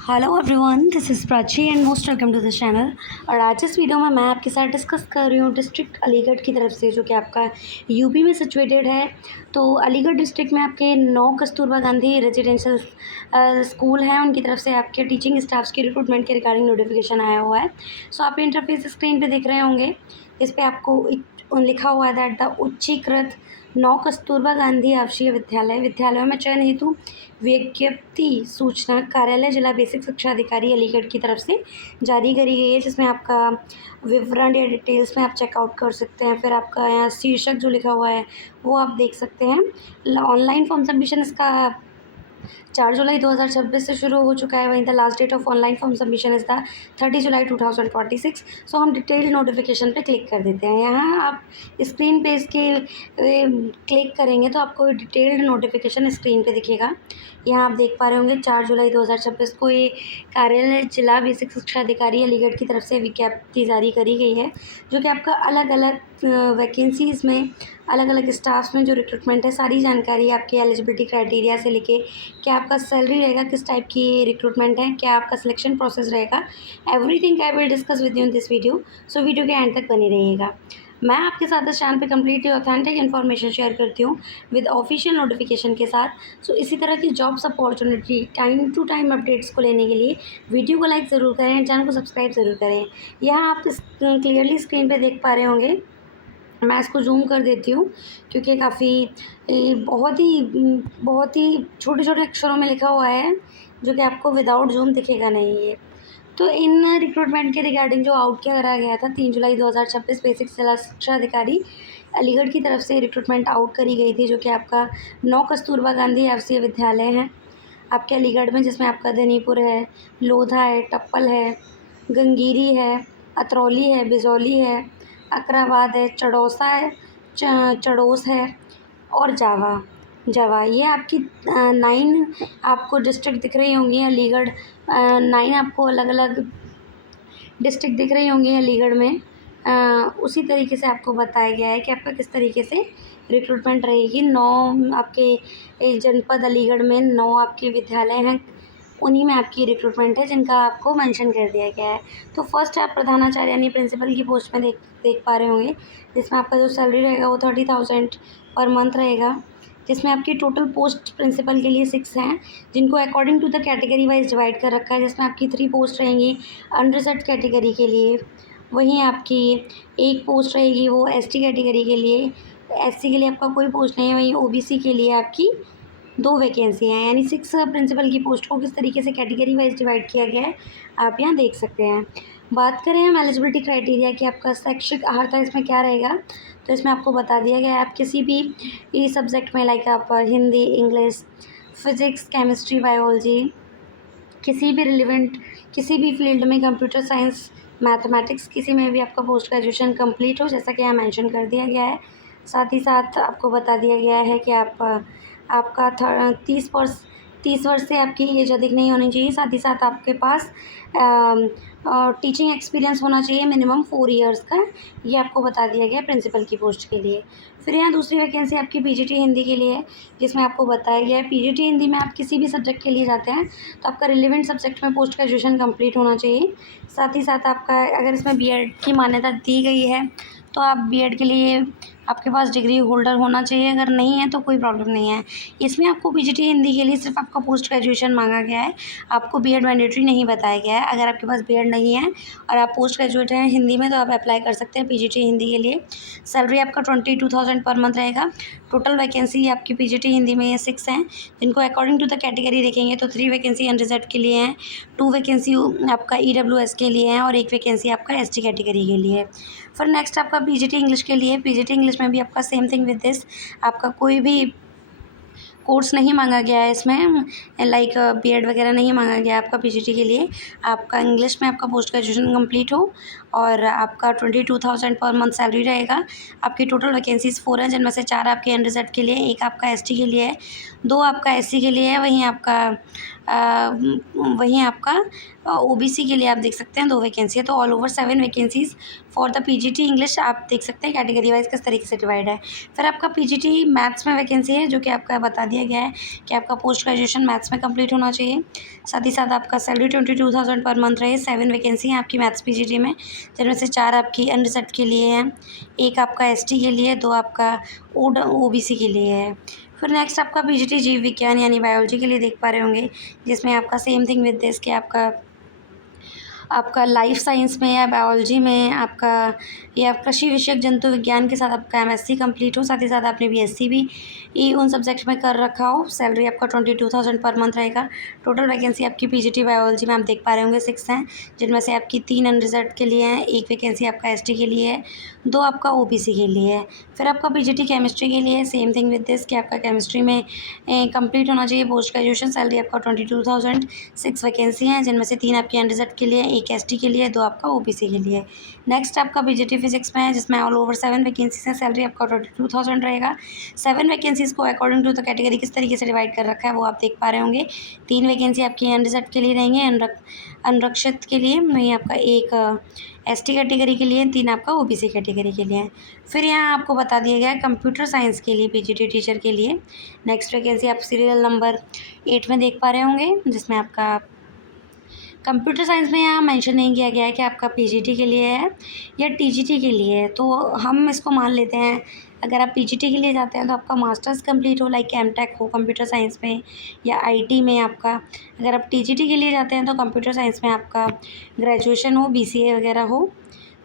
Hello everyone, this is Prachi and most welcome to the channel. और आज इस video में मैं आपके साथ डिस्कस कर रही हूँ डिस्ट्रिक्ट अलीगढ़ की तरफ से, जो कि आपका यूपी में सिचुएटेड है। तो अलीगढ़ डिस्ट्रिक्ट में आपके 9 कस्तूरबा गांधी रेजिडेंशियल स्कूल हैं, उनकी तरफ से आपके टीचिंग स्टाफ्स की रिक्रूटमेंट के रिगार्डिंग नोटिफिकेशन आया हुआ है। सो आप इंटरफेस स्क्रीन पर देख रहे होंगे, इस पर आपको लिखा हुआ है दैट द उच्चीकृत 9 कस्तूरबा गांधी आवासीय विद्यालयों में चयन हेतु विज्ञप्ति सूचना कार्यालय जिला बेसिक शिक्षा अधिकारी अलीगढ़ की तरफ से जारी करी गई है, जिसमें आपका विवरण या डिटेल्स में आप चेकआउट कर सकते हैं। फिर आपका यहाँ शीर्षक जो लिखा हुआ है वो आप देख सकते हैं। ऑनलाइन फॉर्म सबमिशन इसका 4 जुलाई 2026 से शुरू हो चुका है। वहीं the last date of online form submission is the 30 July 2026। So हम डिटेल्ड नोटिफिकेशन पे क्लिक कर देते हैं। यहाँ आप स्क्रीन पे इसके क्लिक करेंगे तो आपको डिटेल्ड नोटिफिकेशन स्क्रीन पे दिखेगा। यहाँ आप देख पा रहे होंगे 4 जुलाई 2026 को ये कार्यालय जिला बेसिक शिक्षा अधिकारी अलीगढ़ की तरफ से विज्ञप्ति जारी करी गई है, जो कि आपका अलग अलग वैकेंसीज़ में अलग अलग स्टाफ्स में जो रिक्रूटमेंट है, सारी जानकारी आपकी एलिजिबिलिटी क्राइटेरिया से लेके क्या आपका सैलरी रहेगा, किस टाइप की रिक्रूटमेंट है, क्या आपका सिलेक्शन प्रोसेस रहेगा, everything I will discuss with you in this video. So video के एंड तक बने रहिएगा। मैं आपके साथ इस चैनल पे कम्प्लीटली ऑथेंटिक इन्फॉर्मेशन शेयर करती हूँ विद ऑफिशियल नोटिफिकेशन के साथ। सो इसी तरह की jobs opportunity time to time updates को लेने के लिए वीडियो को लाइक ज़रूर करें एंड चैनल को सब्सक्राइब ज़रूर करें। यहाँ आप क्लियरली स्क्रीन पे देख पा रहे होंगे। मैं इसको जूम कर देती हूँ क्योंकि काफ़ी बहुत ही छोटे छोटे अक्षरों में लिखा हुआ है, जो कि आपको विदाउट जूम दिखेगा नहीं ये। तो इन रिक्रूटमेंट के रिगार्डिंग जो आउट किया करा गया था 3 जुलाई 2026 बेसिक जिला शिक्षा अधिकारी अलीगढ़ की तरफ से रिक्रूटमेंट आउट करी गई थी, जो कि आपका 9 कस्तूरबा गांधी आवासीय विद्यालय हैं आपके अलीगढ़ में, जिसमें आपका धनीपुर है, लोधा है, टप्पल है, गंगीरी है, अतरौली है, बिजौली है, अकराबाद है, चड़ौसा है, चड़ोस है और जावा। ये आपकी 9 आपको डिस्ट्रिक्ट दिख रही होंगी अलीगढ़। 9 आपको अलग अलग डिस्ट्रिक्ट दिख रही होंगी अलीगढ़ में। उसी तरीके से आपको बताया गया है कि आपका किस तरीके से रिक्रूटमेंट रहेगी। 9 आपके जनपद अलीगढ़ में 9 आपके विद्यालय हैं, उन्हीं में आपकी रिक्रूटमेंट है जिनका आपको मेंशन कर दिया गया है। तो फर्स्ट आप प्रधानाचार्य यानी प्रिंसिपल की पोस्ट में देख पा रहे होंगे, जिसमें आपका जो सैलरी रहेगा वो 30,000 पर मंथ रहेगा, जिसमें आपकी टोटल पोस्ट प्रिंसिपल के लिए 6 हैं, जिनको according to the category wise divide कर रखा है, जिसमें आपकी 3 पोस्ट रहेंगी अनरिजर्व्ड कैटेगरी के लिए। वहीं आपकी एक पोस्ट रहेगी वो एसटी कैटेगरी के लिए, एससी के लिए आपका कोई पोस्ट नहीं है। वहीं ओबीसी के लिए आपकी 2 वैकेंसी हैं, यानी 6 प्रिंसिपल की पोस्ट को किस तरीके से कैटेगरी वाइज डिवाइड किया गया है आप यहाँ देख सकते हैं। बात करें हम एलिजिबिलिटी क्राइटेरिया की, आपका शैक्षिक अर्हता इसमें क्या रहेगा, तो इसमें आपको बता दिया गया है आप किसी भी सब्जेक्ट में लाइक आप Hindi, English, physics, chemistry, biology, किसी भी रिलेवेंट किसी भी फील्ड में, कंप्यूटर साइंस, मैथमेटिक्स, किसी में भी आपका पोस्ट ग्रेजुएशन कंप्लीट हो, जैसा कि यहाँ मेंशन कर दिया गया है। साथ ही साथ आपको बता दिया गया है कि आपका 30 वर्ष से आपकी एज अधिक नहीं होनी चाहिए। साथ ही साथ आपके पास टीचिंग एक्सपीरियंस होना चाहिए मिनिमम 4 इयर्स का, ये आपको बता दिया गया प्रिंसिपल की पोस्ट के लिए। फिर यहाँ दूसरी वैकेंसी आपकी पीजीटी हिंदी के लिए है, जिसमें आपको बताया गया है पीजीटी हिंदी में आप किसी भी सब्जेक्ट के लिए जाते हैं तो आपका रिलेवेंट सब्जेक्ट में पोस्ट ग्रेजुएशन कंप्लीट होना चाहिए। साथ ही साथ आपका अगर इसमें बीएड की मान्यता दी गई है तो आप बीएड के लिए आपके पास डिग्री होल्डर होना चाहिए, अगर नहीं है तो कोई प्रॉब्लम नहीं है। इसमें आपको पीजीटी हिंदी के लिए सिर्फ आपका पोस्ट ग्रेजुएशन मांगा गया है, आपको बीएड मैंडेटरी नहीं बताया गया है। अगर आपके पास बीएड नहीं है और आप पोस्ट ग्रेजुएट हैं हिंदी में तो आप अप्लाई कर सकते हैं पीजीटी हिंदी के लिए। सैलरी आपका 22,000 पर मंथ रहेगा। टोटल वैकेंसी आपकी पीजीटी हिंदी में 6 हैं, जिनको अकॉर्डिंग टू द कैटेगरी देखेंगे तो 3 वैकेंसी अनरिजर्व्ड के लिए हैं, 2 वैकेंसी आपका ईडब्ल्यूएस के लिए हैं और 1 वैकेंसी आपका एसटी कैटेगरी के लिए। फिर नेक्स्ट आपका पीजीटी इंग्लिश के लिए, पीजीटी इंग्लिश में भी आपका सेम थिंग विद दिस, आपका कोई भी कोर्स नहीं मांगा गया है इसमें, लाइक बीएड वगैरह नहीं मांगा गया आपका पीजीटी के लिए। आपका इंग्लिश में आपका पोस्ट ग्रेजुएशन कंप्लीट हो और आपका 22,000 पर मंथ सैलरी रहेगा। आपकी टोटल वैकेंसीज़ 4 हैं, जिनमें से 4 आपके अनरिजर्व्ड के लिए, 1 आपका एसटी के लिए है, 2 आपका एससी के लिए है, वहीं आपका ओबीसी के लिए आप देख सकते हैं 2 वैकेंसी है। तो all over 7 vacancies for the PGT English आप देख सकते हैं कैटेगरी वाइज किस तरीके से डिवाइड है। फिर आपका पीजीटी मैथ्स में वैकेंसी है, जो कि आपका बता दिया गया है कि आपका पोस्ट ग्रेजुएशन मैथ्स में कंप्लीट होना चाहिए। साथ ही साथ आपका सैलरी 22,000 पर मंथ रहे। 7 वैकेंसी हैं आपकी मैथ्स पीजीटी में, जिनमें से 4 आपकी अनरिजर्व्ड के लिए हैं, 1 आपका एसटी के लिए, 2 आपका ओबीसी के लिए है। फिर नेक्स्ट आपका पीजीटी जीव विज्ञान यानी बायोलॉजी के लिए देख पा रहे होंगे, जिसमें आपका सेम थिंग विद दिस कि आपका लाइफ साइंस में या बायोलॉजी में आपका या कृषि विषयक जंतु विज्ञान के साथ आपका एमएससी कंप्लीट हो, साथ ही साथ आपने बीएससी भी उन सब्जेक्ट में कर रखा हो। सैलरी आपका 22,000 पर मंथ रहेगा। टोटल वैकेंसी आपकी पीजीटी बायोलॉजी में आप देख पा रहे होंगे 6 हैं, जिनमें से आपकी 3 अनरिजर्व्ड के लिए हैं, 1 वैकेंसी आपका एसटी के लिए है, 2 आपका ओबीसी के लिए है। फिर आपका पीजीटी केमिस्ट्री के लिए सेम थिंग विद दिस कि आपका केमिस्ट्री में कंप्लीट होना चाहिए पोस्ट ग्रेजुएशन। सैलरी आपका 22,000, 6 वैकेंसी हैं, जिनमें से 3 आपकी अनरिजर्व्ड के लिए, 1 एसटी के लिए, 2 आपका ओबीसी के लिए। नेक्स्ट आपका पीजीटी फिजिक्स में है, जिसमें ऑल ओवर 7 वैकेंसीज हैं। सैलरी आपका 22,000 रहेगा। 7 वैकेंसीज़ को अकॉर्डिंग टू द कैटेगरी किस तरीके से डिवाइड कर रखा है वो आप देख पा रहे होंगे। 3 वैकेंसी आपकी अनरिजर्व्ड के लिए रहेंगे, अनरक्षित के लिए, वहीं आपका 1 एसटी कैटेगरी के लिए, 3 आपका ओबीसी कैटेगरी के लिए है। फिर यहाँ आपको बता दिया गया है कंप्यूटर साइंस के लिए पीजीटी टीचर के लिए नेक्स्ट वैकेंसी आप सीरियल नंबर 8 में देख पा रहे होंगे, जिसमें आपका कंप्यूटर साइंस में यहाँ मेंशन नहीं किया गया है कि आपका पीजीटी के लिए है या टीजीटी के लिए है। तो हम इसको मान लेते हैं अगर आप पीजीटी के लिए जाते हैं तो आपका मास्टर्स कंप्लीट हो, लाइक एमटेक हो कंप्यूटर साइंस में या आईटी में आपका। अगर आप टीजीटी के लिए जाते हैं तो कंप्यूटर साइंस में आपका ग्रेजुएशन हो, बीसीए वगैरह हो,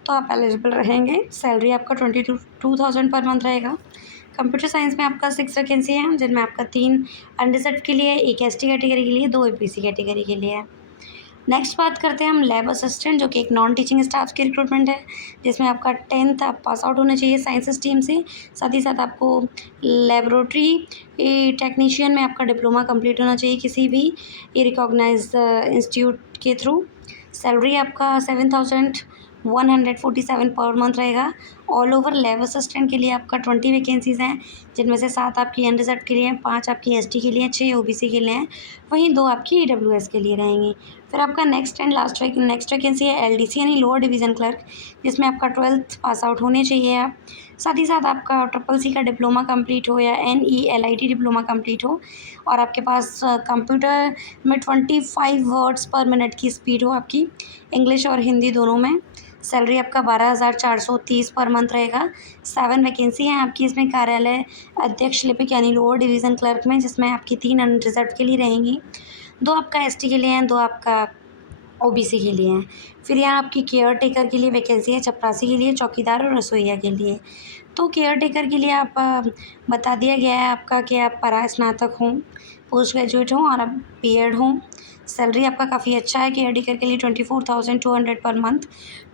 तो आप एलिजिबल रहेंगे। सैलरी आपका 22,000 पर मंथ रहेगा। कंप्यूटर साइंस में आपका 6 वैकेंसी है, जिनमें आपका 3 अनरिजर्व्ड के लिए, 1 एसटी कैटेगरी के लिए, 2 ओबीसी कैटेगरी के लिए है। नेक्स्ट बात करते हैं हम लैब असिस्टेंट, जो कि एक नॉन टीचिंग स्टाफ की रिक्रूटमेंट है, जिसमें आपका 10th आप पास आउट होना चाहिए साइंस स्ट्रीम से। साथ ही साथ आपको लेबोरेटरी टेक्नीशियन में आपका डिप्लोमा कंप्लीट होना चाहिए किसी भी रिकॉग्नाइज्ड इंस्टीट्यूट के थ्रू। सैलरी आपका 7,147 पर मंथ रहेगा। ऑल ओवर लैब असिस्टेंट के लिए आपका 20 वैकेंसीज़ हैं, जिनमें से 7 आपकी अनरिजर्व्ड के लिए हैं, 5 आपकी एसटी के लिए हैं, 6 ओबीसी के लिए हैं, वहीं 2 आपकी ईडब्ल्यूएस के लिए रहेंगी। फिर आपका नेक्स्ट वैकेंसी है एलडीसी यानी लोअर डिवीज़न क्लर्क, जिसमें आपका 12th पास आउट होने चाहिए आप। साथ ही साथ आपका ट्रिपल-सी का डिप्लोमा कंप्लीट हो या NELIT डिप्लोमा कंप्लीट हो, और आपके पास कंप्यूटर में 25 वर्ड्स पर मिनट की स्पीड हो आपकी, इंग्लिश और हिंदी दोनों में। सैलरी आपका 12,430 पर मंथ रहेगा। 7 वैकेंसी हैं आपकी इसमें कार्यालय अध्यक्ष लिपिक यानी लोअर डिवीज़न क्लर्क में, जिसमें आपकी 3 अनरिजर्व्ड के लिए रहेंगी, 2 आपका एसटी के लिए हैं, 2 आपका ओबीसी के लिए हैं। फिर यहाँ आपकी केयर टेकर के लिए वैकेंसी है, चपरासी के लिए, चौकीदार और रसोइया के लिए। तो केयर टेकर के लिए आप बता दिया गया है आपका कि आप परास्नातक हों, पोस्ट ग्रेजुएट हों और आप बीएड हों। सैलरी आपका काफ़ी अच्छा है केयर टेकर के लिए 24,200 per month.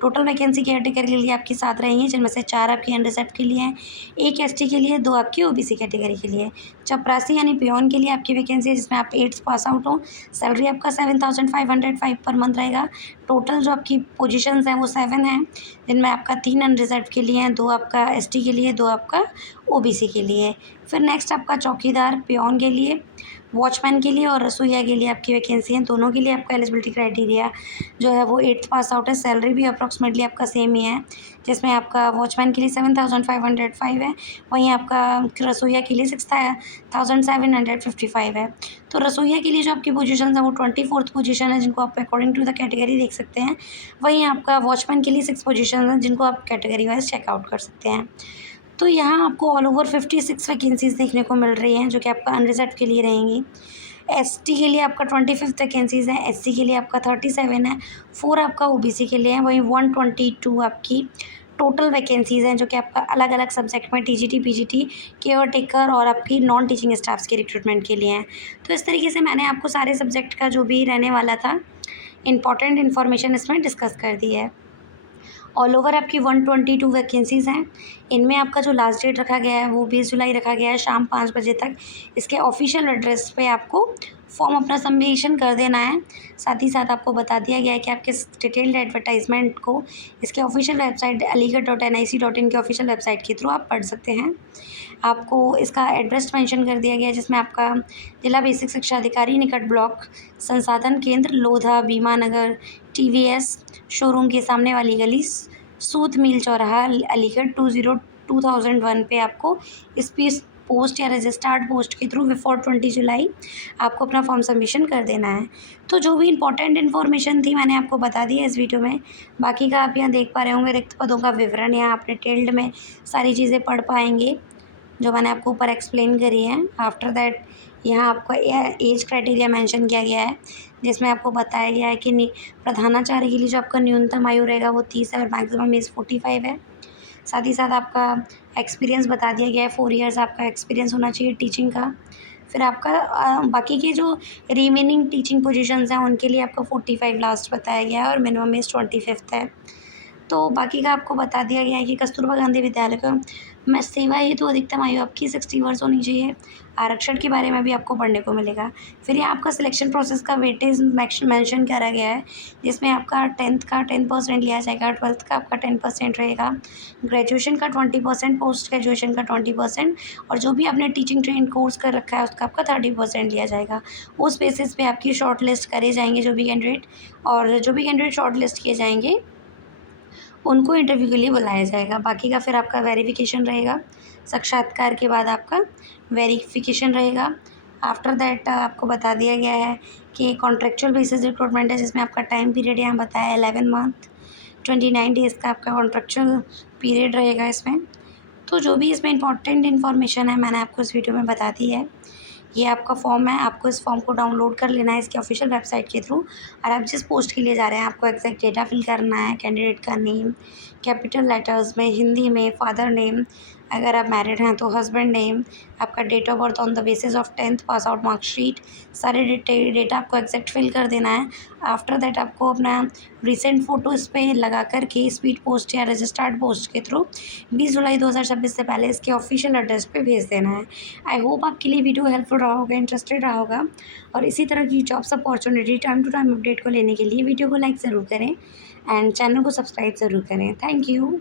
Total vacancy care taker के लिए आपकी 7 रहेंगी, जिनमें से 4 आपकी अनरिजर्व्ड के लिए हैं, 1 एसटी के लिए, 2 आपकी ओबीसी कैटेगरी के लिए। चपरासी यानी पियोन के लिए आपकी वैकेंसी है, जिसमें आप 8th पास आउट हो। सैलरी आपका 7,505 पर मंथ रहेगा। टोटल जो आपकी पोजीशंस हैं वो 7 हैं, जिनमें आपका 3 अनरिजर्व्ड के लिए हैं, 2 आपका एसटी के लिए, 2 आपका ओबीसी के लिए। फिर नेक्स्ट आपका चौकीदार पियोन के लिए, वॉचमैन के लिए और रसोइया के लिए आपकी वैकेंसी है। दोनों के लिए आपका एलिजिबिलिटी क्राइटेरिया जो है वो 8th पास आउट है। सैलरी भी अप्रॉक्सीमेटली आपका सेम ही है, जिसमें आपका वॉचमैन के लिए 7,505 है, वहीं आपका रसोइया के लिए 6,755 है। तो रसोइया के लिए जो आपकी पोजीशन है वो 24th पोजीशन है, जिनको आप अकॉर्डिंग टू द कैटेगरी देख सकते हैं। वहीं आपका वॉचमैन के लिए 6 पोजीशन है, जिनको आप कैटेगरी वाइज चेकआउट कर सकते हैं। तो यहाँ आपको ऑल ओवर 56 वैकेंसीज़ देखने को मिल रही हैं, जो कि आपका अनरिजर्व्ड के लिए रहेंगी। एसटी के लिए आपका 25 वैकेंसीज़ हैं, एससी के लिए आपका 37 है, 4 आपका ओबीसी के लिए है, वहीं 122 आपकी टोटल वैकेंसीज़ हैं, जो कि आपका अलग अलग सब्जेक्ट में टीजीटी, पीजीटी, केयर टेकर और आपकी नॉन टीचिंग स्टाफ्स के रिक्रूटमेंट के लिए हैं। तो इस तरीके से मैंने आपको सारे सब्जेक्ट का जो भी रहने वाला था इंपॉर्टेंट इन्फॉर्मेशन इसमें डिस्कस कर दी है। ऑल ओवर आपकी 122 वैकेंसीज़ हैं। इनमें आपका जो लास्ट डेट रखा गया है वो 20 जुलाई रखा गया है शाम 5 बजे तक। इसके ऑफिशियल एड्रेस पे आपको फॉर्म अपना सबमिशन कर देना है। साथ ही साथ आपको बता दिया गया है कि आप किस डिटेल्ड एडवर्टाइजमेंट को इसके ऑफिशियल वेबसाइट aligarh.nic.in के ऑफिशियल वेबसाइट के थ्रू आप पढ़ सकते हैं। आपको इसका एड्रेस मेंशन कर दिया गया है, जिसमें आपका जिला बेसिक शिक्षा अधिकारी निकट ब्लॉक संसाधन केंद्र लोधा बीमा नगर TVS शोरूम के सामने वाली गली सूत मील चौराहा अलीगढ़ 2001 पे आपको स्पीड पोस्ट या रजिस्टर्ड पोस्ट के थ्रू बिफोर 20 जुलाई आपको अपना फॉर्म सबमिशन कर देना है। तो जो भी इंपॉर्टेंट इन्फॉर्मेशन थी मैंने आपको बता दी है इस वीडियो में। बाकी का आप यहाँ देख पा रहे होंगे रिक्त पदों का विवरण, यहाँ आप डिटेल्ड में सारी चीज़ें पढ़ पाएंगे जो मैंने आपको ऊपर एक्सप्लेन करी है। आफ्टर दैट यहाँ आपका एज क्राइटेरिया मेंशन किया गया है, जिसमें आपको बताया गया है कि प्रधानाचार्य के लिए जो आपका न्यूनतम आयु रहेगा वो 30 है और मैक्सिमम एज 45 है। साथ ही साथ आपका एक्सपीरियंस बता दिया गया है, 4 इयर्स आपका एक्सपीरियंस होना चाहिए टीचिंग का। फिर आपका बाकी के जो रिमेनिंग टीचिंग पोजीशंस हैं उनके लिए आपका 45 लास्ट बताया गया है और मिनिमम एज 25 है। तो बाकी का आपको बता दिया गया है कि कस्तूरबा गांधी विद्यालय का में सेवा हेतु अधिकतम आयु आपकी 60 वर्ष होनी चाहिए। आरक्षण के बारे में भी आपको पढ़ने को मिलेगा। फिर ये आपका सिलेक्शन प्रोसेस का वेटेज मेंशन करा गया है, जिसमें आपका 10th का 10% लिया जाएगा, 12th का आपका 10% रहेगा, ग्रेजुएशन का 20%, पोस्ट ग्रेजुएशन का 20% और जो भी आपने टीचिंग ट्रेन कोर्स कर रखा है उसका आपका 30% लिया जाएगा। उस बेसिस पे आपकी शॉर्ट लिस्ट करे जाएंगे जो भी कैंडिडेट शॉर्ट लिस्ट किए जाएंगे उनको इंटरव्यू के लिए बुलाया जाएगा। बाकी का फिर आपका वेरिफिकेशन रहेगा, साक्षात्कार के बाद आपका वेरिफिकेशन रहेगा। आफ्टर दैट आपको बता दिया गया है कि कॉन्ट्रेक्चुअल बेसिस रिक्रूटमेंट है, जिसमें आपका टाइम पीरियड यहाँ बताया 11 मंथ 29 डेज़ का आपका कॉन्ट्रेक्चुअल पीरियड रहेगा इसमें। तो जो भी इसमें इंपॉर्टेंट इन्फॉर्मेशन है मैंने आपको इस वीडियो में बता दी है। ये आपका फॉर्म है, आपको इस फॉर्म को डाउनलोड कर लेना है इसके ऑफिशियल वेबसाइट के थ्रू और आप जिस पोस्ट के लिए जा रहे हैं आपको एग्जैक्ट डेटा फिल करना है। कैंडिडेट का नेम कैपिटल लेटर्स में हिंदी में, फादर नेम, अगर आप मैरिड हैं तो हस्बैंड नेम, आपका date of birth on the basis of 10th pass out marksheet, सारे डेटा आपको एग्जैक्ट फिल कर देना है। आफ्टर दैट आपको अपना रिसेंट फ़ोटो इस पर लगा करके स्पीड पोस्ट या रजिस्टर्ड पोस्ट के थ्रू 20 जुलाई 2026 से पहले इसके ऑफिशियल एड्रेस पे भेज देना है। आई होप आपके लिए वीडियो हेल्पफुल रहा होगा, इंटरेस्टेड रहा होगा और इसी तरह की jobs opportunity time to time update को लेने के लिए वीडियो को लाइक ज़रूर करें एंड चैनल को सब्सक्राइब ज़रूर करें। Thank you.